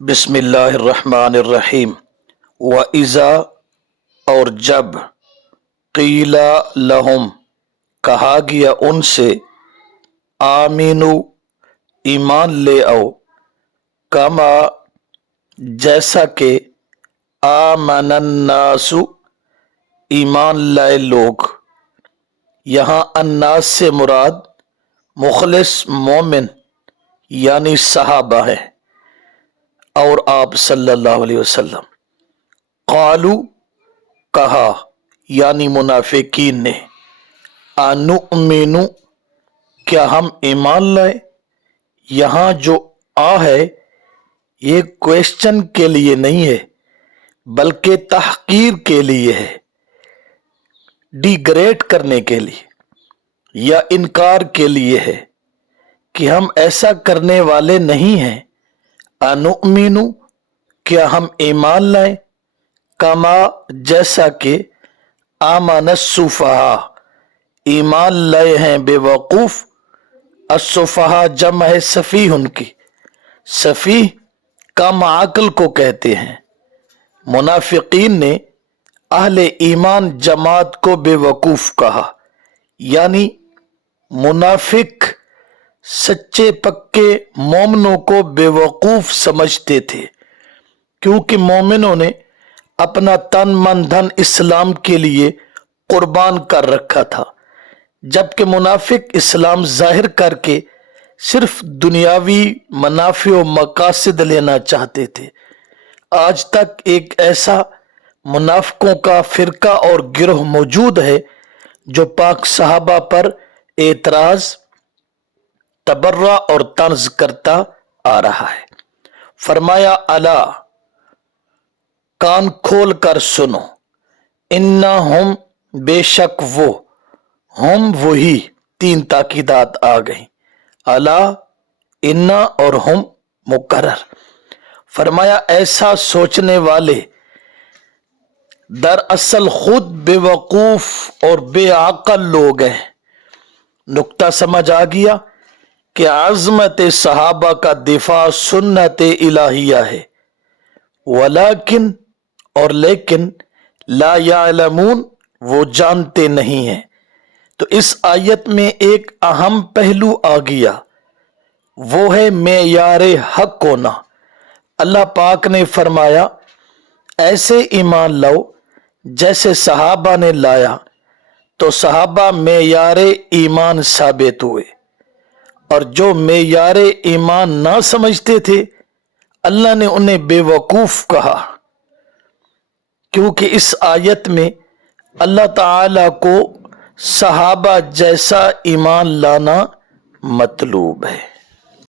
بسم اللہ الرحمن الرحیم۔ وَإِذَا اور جب قیل لہم کہا گیا ان سے آمینو ایمان لے آؤ کما جیسا کہ آمن الناس ایمان لائے لوگ، یہاں الناس سے مراد مخلص مومن یعنی صحابہ ہے اور آپ صلی اللہ علیہ وسلم۔ قالو کہا یعنی منافقین نے، انؤمن کیا ہم ایمان لائے؟ یہاں جو ہے یہ کویسچن کے لیے نہیں ہے بلکہ تحقیر کے لیے ہے، ڈیگریڈ کرنے کے لیے یا انکار کے لیے ہے کہ ہم ایسا کرنے والے نہیں ہیں۔ انؤمن کیا ہم ایمان لائیں؟ کما جیسا کہ آمن السفہاء ایمان لائے ہیں بے وقوف، السفہاء جمع ہے سفیہ ان کی، سفیہ کم عقل کو کہتے ہیں۔ منافقین نے اہل ایمان جماعت کو بے وقوف کہا، یعنی منافق سچے پکے مومنوں کو بے وقوف سمجھتے تھے، کیونکہ مومنوں نے اپنا تن من دھن اسلام کے لیے قربان کر رکھا تھا، جبکہ منافق اسلام ظاہر کر کے صرف دنیاوی منافع و مقاصد لینا چاہتے تھے۔ آج تک ایک ایسا منافقوں کا فرقہ اور گروہ موجود ہے جو پاک صحابہ پر اعتراض، تبرہ اور طنز کرتا آ رہا ہے۔ فرمایا الا کان کھول کر سنو، انہم بے شک وہ، ہم وہی، تین تاکیدات آ گئیں، الا انا اور ہم مکرر۔ فرمایا ایسا سوچنے والے دراصل خود بے وقوف اور بے عقل لوگ ہیں۔ نقطہ سمجھ آ گیا کہ عظمت صحابہ کا دفاع سنت الہیہ ہے، ولیکن اور لیکن لا یعلمون وہ جانتے نہیں ہیں۔ تو اس آیت میں ایک اہم پہلو آ گیا، وہ ہے معیار حق ہونا۔ اللہ پاک نے فرمایا ایسے ایمان لاؤ جیسے صحابہ نے لایا، تو صحابہ معیار ایمان ثابت ہوئے، اور جو معیار ایمان نہ سمجھتے تھے اللہ نے انہیں بے وقوف کہا، کیونکہ اس آیت میں اللہ تعالی کو صحابہ جیسا ایمان لانا مطلوب ہے۔